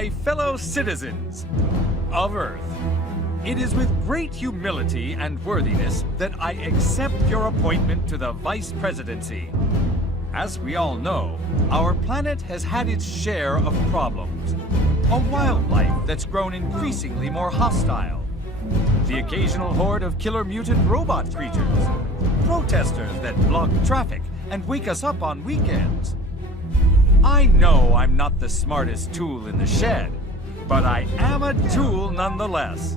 my fellow citizens of Earth. It is with great humility and worthiness that I accept your appointment to the Vice Presidency. As we all know, our planet has had its share of problems. A wildlife that's grown increasingly more hostile. The occasional horde of killer mutant robot creatures. Protesters that block traffic and wake us up on weekends. I know I'm not the smartest tool in the shed, but I am a tool nonetheless.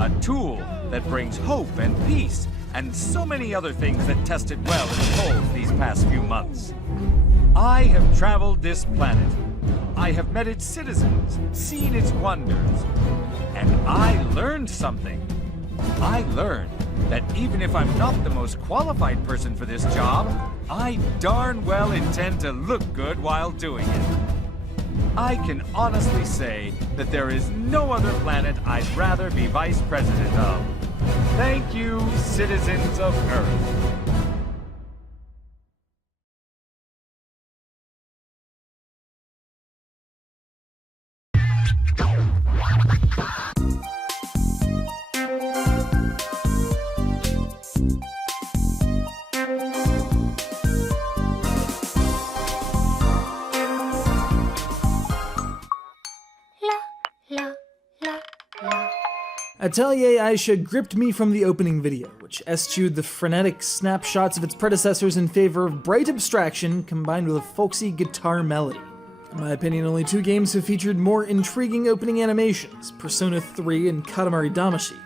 A tool that brings hope and peace and so many other things that tested well in polls these past few months. I have traveled this planet. I have met its citizens, seen its wonders, and I learned something. I learned that even if I'm not the most qualified person for this job, I darn well intend to look good while doing it. I can honestly say that there is no other planet I'd rather be vice president of. Thank you, citizens of Earth. Atelier Aisha gripped me from the opening video, which eschewed the frenetic snapshots of its predecessors in favor of bright abstraction combined with a folksy guitar melody. In my opinion, only two games have featured more intriguing opening animations, Persona 3 and Katamari Damacy.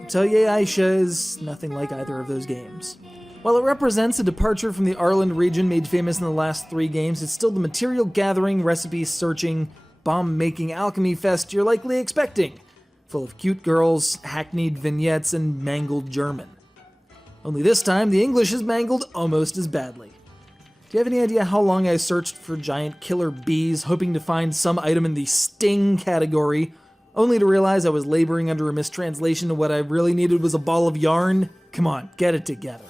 Atelier Aisha is nothing like either of those games. While it represents a departure from the Arland region made famous in the last three games, it's still the material gathering, recipe searching, bomb-making alchemy fest you're likely expecting, full of cute girls, hackneyed vignettes, and mangled German. Only this time, the English is mangled almost as badly. Do you have any idea how long I searched for giant killer bees, hoping to find some item in the sting category, only to realize I was laboring under a mistranslation and what I really needed was a ball of yarn? Come on, get it together.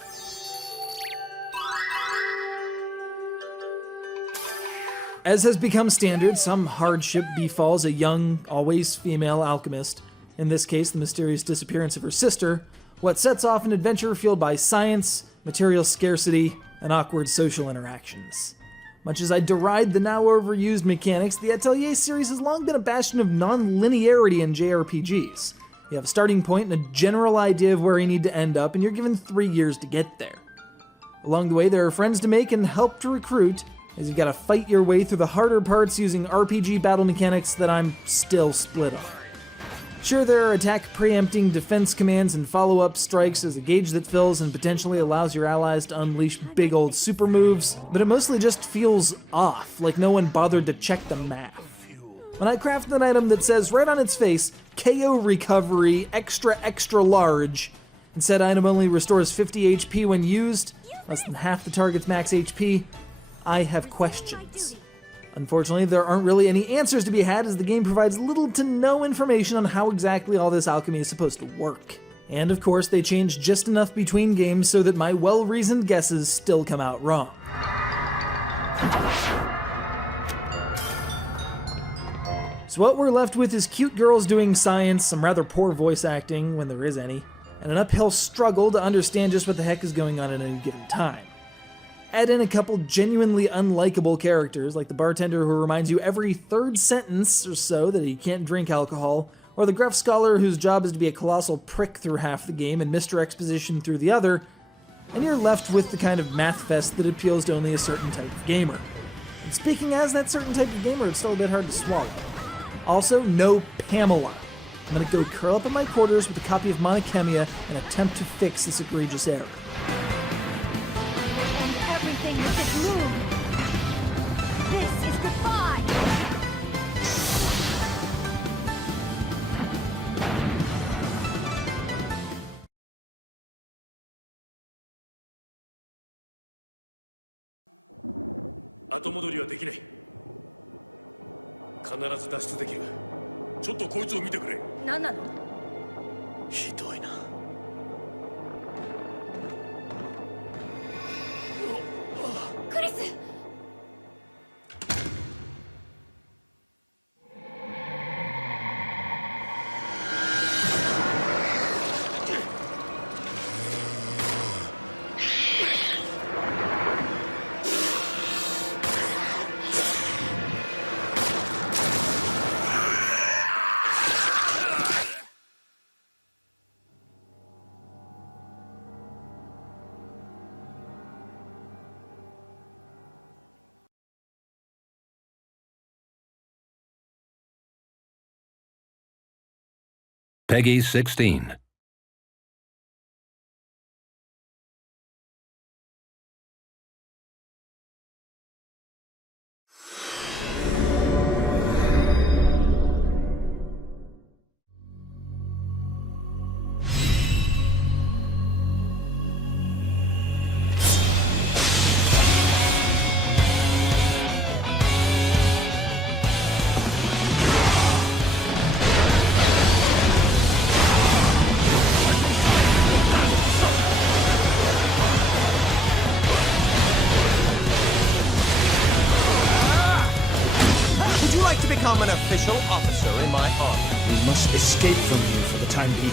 As has become standard, some hardship befalls a young, always female alchemist, in this case the mysterious disappearance of her sister, what sets off an adventure fueled by science, material scarcity, and awkward social interactions. Much as I deride the now overused mechanics, the Atelier series has long been a bastion of non-linearity in JRPGs. You have a starting point and a general idea of where you need to end up, and you're given 3 years to get there. Along the way, there are friends to make and help to recruit, as you've got to fight your way through the harder parts using RPG battle mechanics that I'm still split on. Sure, there are attack preempting defense commands and follow-up strikes as a gauge that fills and potentially allows your allies to unleash big old super moves, but it mostly just feels off, like no one bothered to check the math. When I craft an item that says right on its face, KO recovery extra extra large, and said item only restores 50 HP when used, less than half the target's max HP, I have questions. Unfortunately, there aren't really any answers to be had as the game provides little to no information on how exactly all this alchemy is supposed to work. And of course, they change just enough between games so that my well-reasoned guesses still come out wrong. So what we're left with is cute girls doing science, some rather poor voice acting, when there is any, and an uphill struggle to understand just what the heck is going on at any given time. Add in a couple genuinely unlikable characters, like the bartender who reminds you every third sentence or so that he can't drink alcohol, or the gruff scholar whose job is to be a colossal prick through half the game and Mr. Exposition through the other, and you're left with the kind of math fest that appeals to only a certain type of gamer. And speaking as that certain type of gamer, it's still a bit hard to swallow. Also, no Pamela. I'm gonna go curl up in my quarters with a copy of Monachemia and attempt to fix this egregious error. Everything with this move. This is goodbye. Peggy 16. Would you like to become an official officer in my army? We must escape from here for the time being.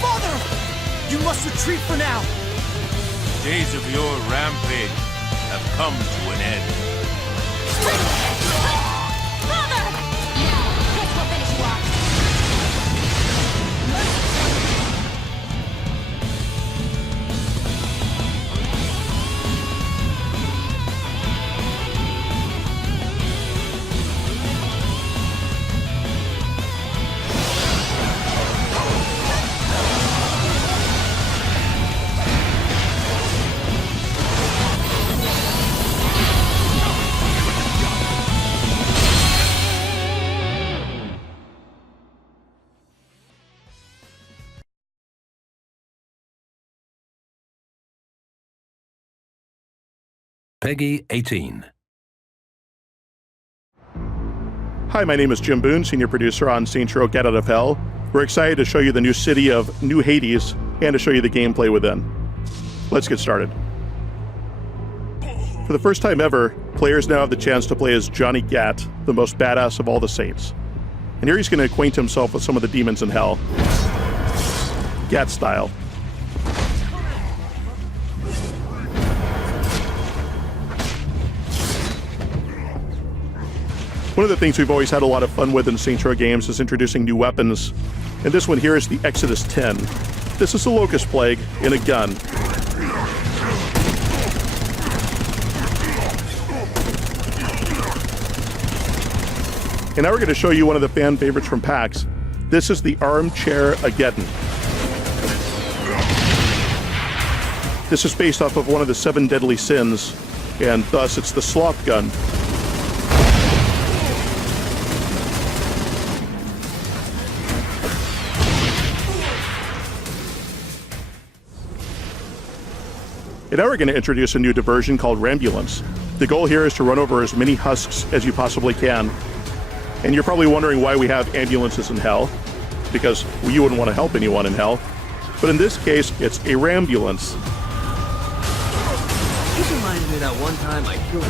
Father! You must retreat for now! The days of your rampage have come to an end. Father! Guess we'll finish you off. Peggy 18. Hi, my name is Jim Boone, senior producer on Saints Row Get Out of Hell. We're excited to show you the new city of New Hades and to show you the gameplay within. Let's get started. For the first time ever, players now have the chance to play as Johnny Gat, the most badass of all the Saints. And here he's going to acquaint himself with some of the demons in hell. Gat style. One of the things we've always had a lot of fun with in Saints Row games is introducing new weapons, and this one here is the Exodus 10. This is a Locust Plague in a gun. And now we're going to show you one of the fan favorites from PAX. This is the Armchair Ageddon. This is based off of one of the 7 deadly sins, and thus it's the sloth gun. And now we're going to introduce a new diversion called Rambulance. The goal here is to run over as many husks as you possibly can. And you're probably wondering why we have ambulances in hell, because you wouldn't want to help anyone in hell. But in this case, it's a Rambulance. This reminds me of that one time I killed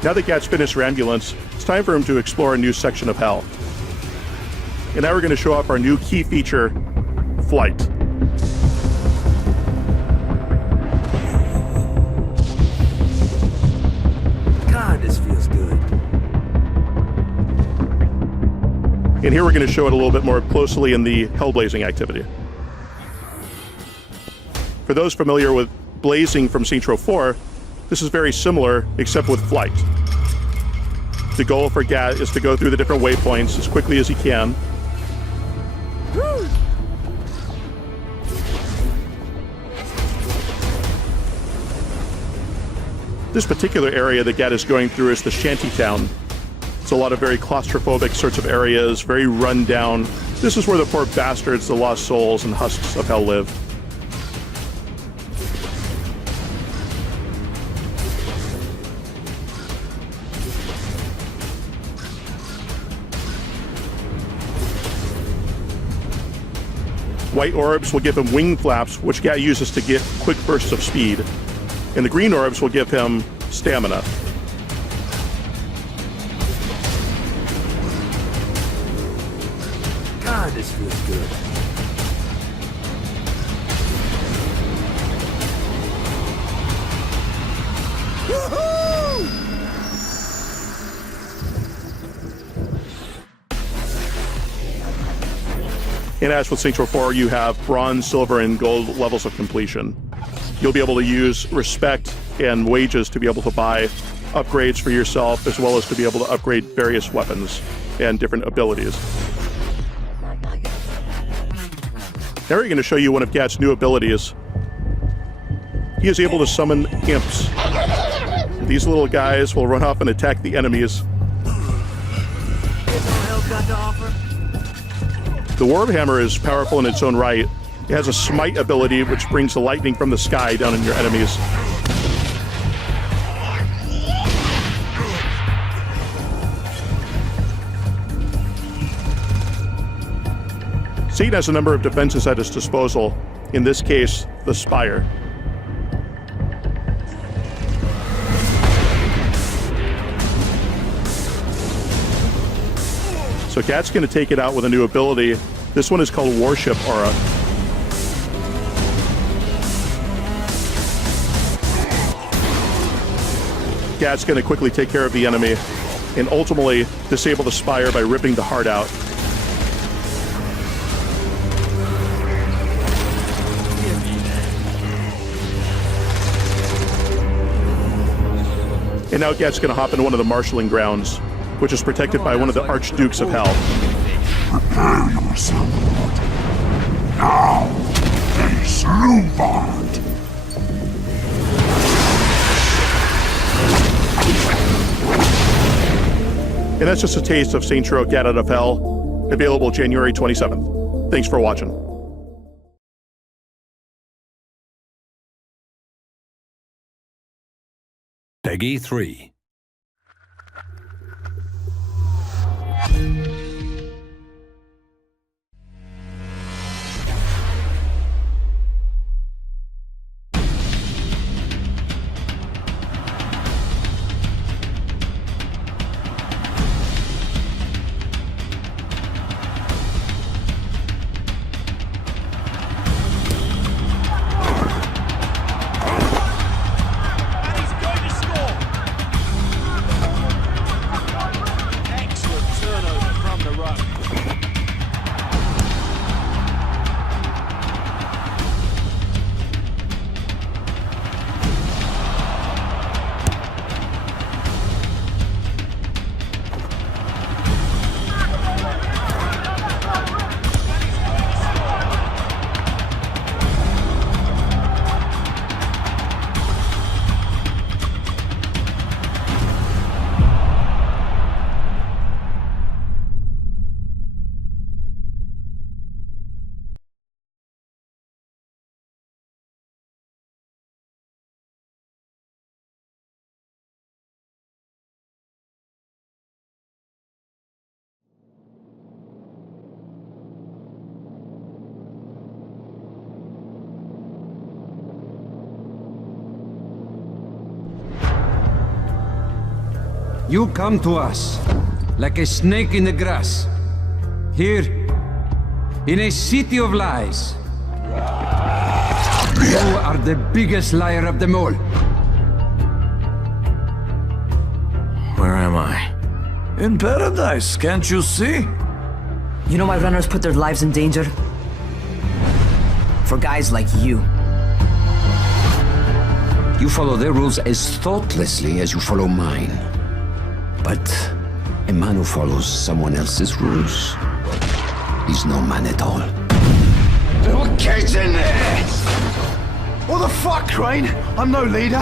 Now that Gat's finished Rambulance, it's time for him to explore a new section of hell. And now we're going to show off our new key feature, Flight. God, this feels good. And here we're going to show it a little bit more closely in the hellblazing activity. For those familiar with blazing from Saints Row 4, this is very similar, except with flight. The goal for Gat is to go through the different waypoints as quickly as he can. This particular area that Gat is going through is the Shantytown. It's a lot of very claustrophobic sorts of areas, very run down. This is where the poor bastards, the lost souls, and husks of hell live. White orbs will give him wing flaps, which Gat uses to get quick bursts of speed. And the green orbs will give him stamina. God, this feels good. And as with Saints Row 4, you have bronze, silver, and gold levels of completion. You'll be able to use respect and wages to be able to buy upgrades for yourself, as well as to be able to upgrade various weapons and different abilities. Now we're going to show you one of Gat's new abilities. He is able to summon imps. These little guys will run off and attack the enemies. The Warhammer is powerful in its own right. It has a smite ability which brings the lightning from the sky down on your enemies. Satan has a number of defenses at his disposal, in this case, the Spire. So Cat's going to take it out with a new ability. This one is called Warship Aura. Cat's going to quickly take care of the enemy and ultimately disable the Spire by ripping the heart out. And now Gat's going to hop into one of the marshalling grounds, which is protected by one of the Archdukes of Hell. Prepare yourself. Now, face Lombard. And that's just a taste of Saints Row Gat Out of Hell, available January 27th. Thanks for watching. Peggy 3. You come to us like a snake in the grass. Here, in a city of lies. You are the biggest liar of them all. Where am I? In paradise, can't you see? You know why runners put their lives in danger? For guys like you. You follow their rules as thoughtlessly as you follow mine. But a man who follows someone else's rules is no man at all. What gets in there? What the fuck, Crane? I'm no leader.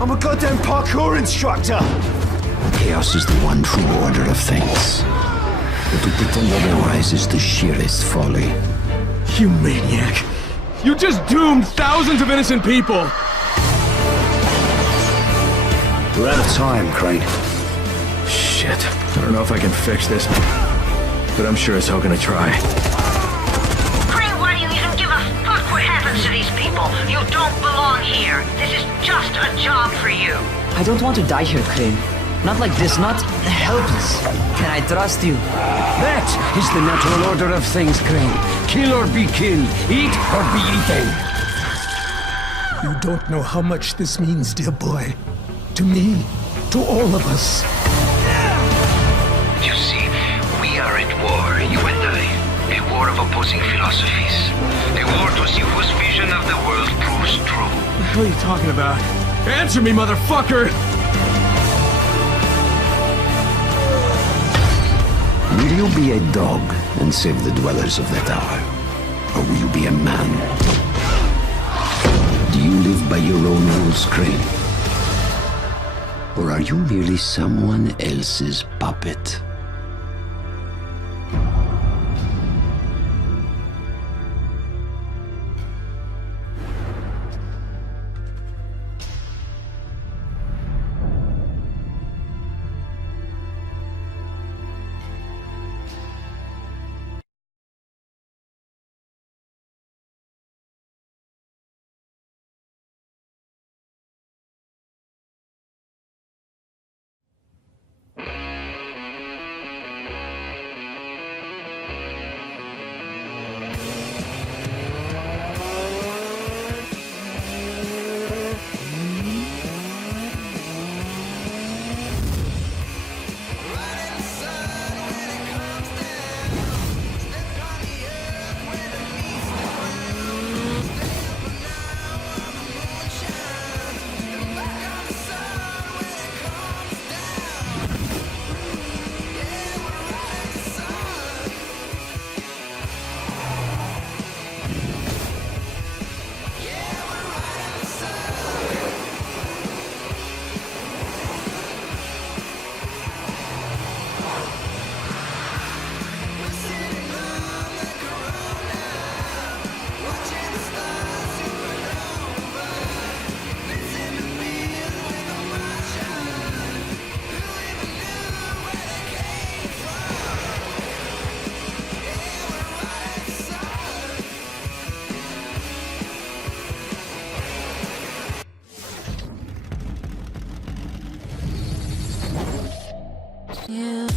I'm a goddamn parkour instructor. Chaos is the one true order of things. But to pretend otherwise is the sheerest folly. You maniac. You just doomed thousands of innocent people. We're out of time, Crane. Shit. I don't know if I can fix this, but I'm sure as hell gonna try. Crane, why do you even give a fuck what happens to these people? You don't belong here. This is just a job for you. I don't want to die here, Crane. Not like this, not helpless. Can I trust you? That is the natural order of things, Crane. Kill or be killed. Eat or be eaten. You don't know how much this means, dear boy. To me, to all of us. You see, we are at war, you and I. A war of opposition. opposing philosophies. The war to see whose vision of the world proves true. What are you talking about? Answer me, motherfucker! Will you be a dog and save the dwellers of the tower? Or will you be a man? Do you live by your own rules, Crane? Or are you merely someone else's puppet? Yeah.